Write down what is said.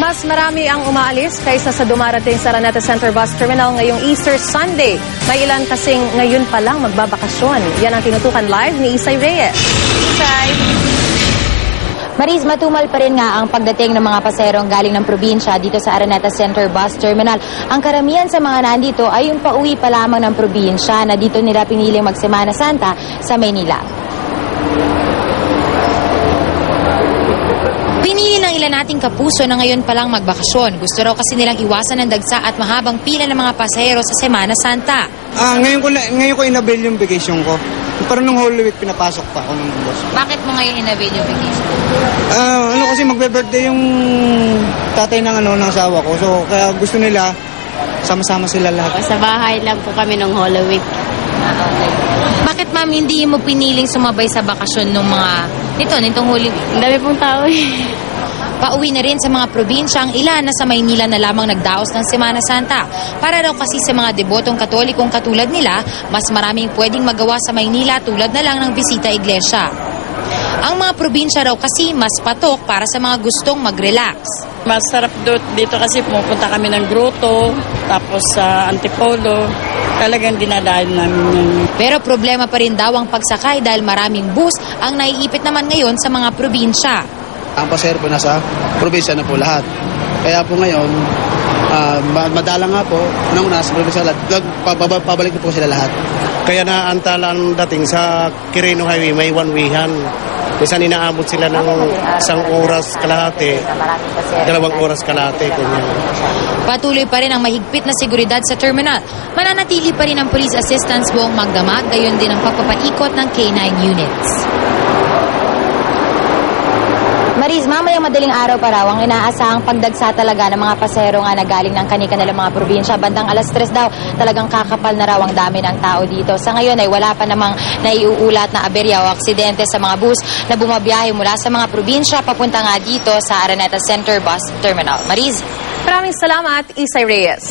Mas marami ang umaalis kaysa sa dumarating sa Araneta Center Bus Terminal ngayong Easter Sunday. May ilan kasing ngayon pa lang magbabakasyon. Yan ang tinutukan live ni Isay Reyes. Isay. Maris, matumal pa rin nga ang pagdating ng mga paserong galing ng probinsya dito sa Araneta Center Bus Terminal. Ang karamihan sa mga nandito ay yung pauwi pa lamang ng probinsya na dito nila piniling magsemana Santa sa Maynila. Pinili ng ilan nating kapuso na ngayon pa lang magbakasyon. Gusto raw kasi nilang iwasan ng dagsa at mahabang pila ng mga pasahero sa Semana Santa. Ngayon ko inabil yung vacation ko. Pero nung Holy Week pinapasok pa ako ng boss. Bakit mo ngayon inabil yung vacation? Kasi magbe-birthday yung tatay ng asawa ko. So kaya gusto nila sama-sama sila lahat. Sa bahay lang po kami nung Holy Week. Bakit ma'am hindi mo piniling sumabay sa bakasyon nung nitong Holy Week? Ang dami pong tao eh. Pauwi na rin sa mga probinsya ang ilan na sa Maynila na lamang nagdaos ng Semana Santa. Para raw kasi sa mga debotong katolikong katulad nila, mas maraming pwedeng magawa sa Maynila tulad na lang ng bisita iglesia. Ang mga probinsya raw kasi mas patok para sa mga gustong mag-relax. Masarap dito kasi pumunta kami ng grotto, tapos sa Antipolo. Talagang dinadahin namin yun. Pero problema pa rin daw ang pagsakay dahil maraming bus ang naiipit naman ngayon sa mga probinsya. Ang pasahero po nasa probinsya na po lahat. Kaya po ngayon, madala nga po, nasa probinsya lahat, pabalik po sila lahat. Kaya naantala ang dating sa Quirino Highway, may one-wayhan. Minsan inaabot sila ng 1 oras kalahati, 2 oras kalahati. Patuloy pa rin ang mahigpit na seguridad sa terminal. Mananatili pa rin ang police assistance buong magdamag, gayon din ang pagpapaikot ng K9 units. Maris, mamayang madaling araw pa raw ang inaasahang pagdagsa talaga ng mga pasahero nga na galing ng kanilang mga probinsya. Bandang 3:00 daw, talagang kakapal na raw ang dami ng tao dito. Sa ngayon ay wala pa namang naiuulat na aberya o aksidente sa mga bus na bumabiyahe mula sa mga probinsya papunta nga dito sa Araneta Center Bus Terminal. Maris. Maraming salamat, Isay Reyes.